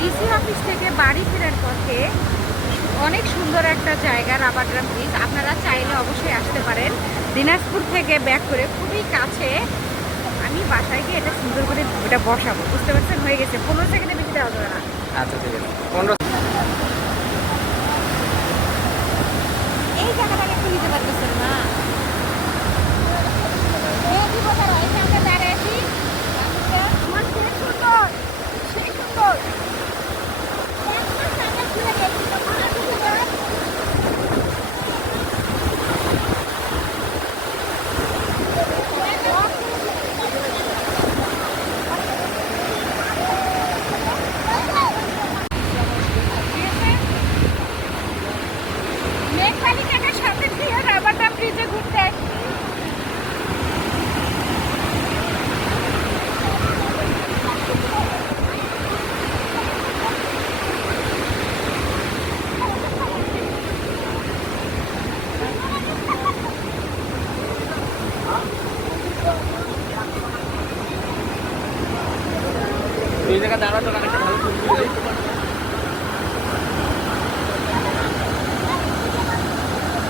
DC office থেকে বাড়ি ফেরার পথে অনেক সুন্দর একটা জায়গা রাবারড্যাম ব্রিজ। আপনারা চাইলে অবশ্যই আসতে পারেন। দিনাজপুর থেকে ব্যাক করে খুবই কাছে। আমি বাসায় গিয়ে এটা সুন্দর করে এটা বসাবো, বুঝতে পারছেন? হয়ে গেছে, 15 সেকেন্ডে বেশি দেওয়া যাবে না। আচ্ছা ঠিক আছে 15 এই জায়গাটাকে একটু নিতে পারতেছেন না? মেয়েটি কোথায় রয়েছে? আমরা দাঁড়িয়ে আছি। আমার সেই সুন্দর, সেই সুন্দর। মেঘবালিকাটার সাথে দিয়ে রাবারড্যাম ব্রিজে ঘুরতে আসছি। এই জায়গা দাঁড়াতো না একটা ভালো ছবি তুলে দিই।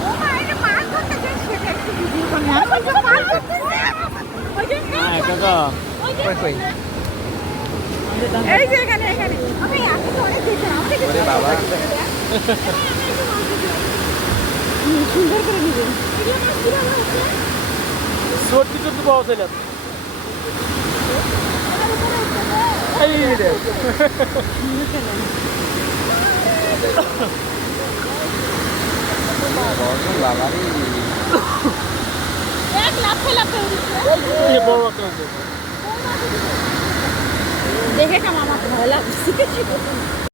ও মা, এটা মাছ ধরতে যায়, সেটা একটু ভিডিও করে না। ওই যে মাছ ধরতেছে। ওই যে হ্যাঁ এটা তো ওই যে কই এই যে এখানে এখানে। আমি আসলে অনেক দেখি, আমাদের কাছে ওরে বাবা সুন্দর করে নিবেন। এগুলো মাছ কিরকম হচ্ছে? সত্যি সত্যি পাওয়া যায় এই রে বাবারি এক লাফে লাফে উঠছে। এই বড় একটা দেখে কেমন আমার ভয় লাগছে।